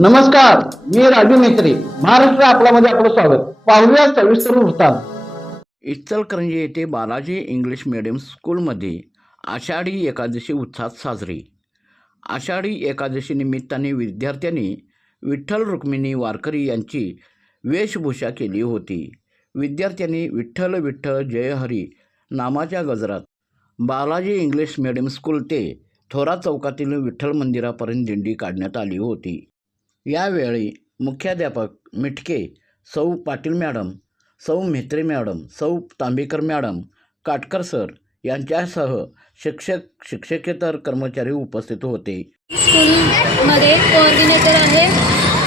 नमस्कार मी राजू मेत्री महाराष्ट्र आपल्यामध्ये आपलं स्वागत. पाहूया सविस्तर वृत्तांत. इचलकरंजी येथे बालाजी इंग्लिश मिडियम स्कूलमध्ये आषाढी एकादशी उत्साहात साजरी. आषाढी एकादशी निमित्ताने विद्यार्थ्यांनी विठ्ठल रुक्मिणी वारकरी यांची वेशभूषा केली होती. विद्यार्थ्यांनी विठ्ठल विठ्ठल जय हरी नामाच्या गजरात बालाजी इंग्लिश मिडियम स्कूल ते थोरा चौकातील विठ्ठल मंदिरापर्यंत दिंडी काढण्यात आली होती. यावेळी मुख्याध्यापक मिटके सौ पाटील मॅडम सौ म्हेत्रे मॅडम सौ तांबेकर मॅडम काटकर सर यांच्यासह शिक्षक शिक्षकेतर कर्मचारी उपस्थित होते. स्कूलमध्ये कोऑर्डिनेटर आहे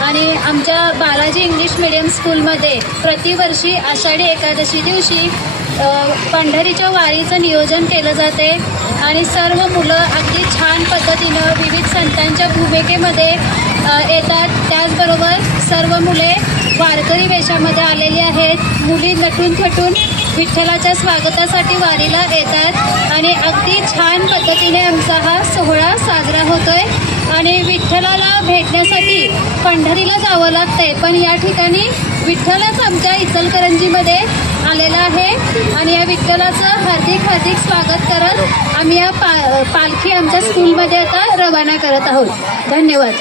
आणि आमच्या बालाजी इंग्लिश मिडियम स्कूलमध्ये प्रतिवर्षी आषाढी एकादशी दिवशी पंढरीच्या वारीचं नियोजन केलं जाते आणि सर्व मुलं अगदी छान पद्धतीनं विविध संतांच्या भूमिकेमध्ये येतात. त्याचबरोबर सर्व मुले वारकरी वेशामध्ये आलेली आहेत. मुली नटून थटून विठ्ठलाच्या स्वागतासाठी वारीला येतात. आणि अगदी छान पद्धतीने आमचा हा सोहळा साजरा होतोय. आणि विठ्ठलाला भेटण्यासाठी पंढरीला जावं लागतंय. पण या ठिकाणी विठ्ठलच आमच्या इचलकरंजीमध्ये आलेला आहे. आणि या विठ्ठलाचं हार्दिक हार्दिक स्वागत करत आम्ही या पा पालखी आमच्या स्कूलमध्ये आता रवाना करत आहोत. धन्यवाद.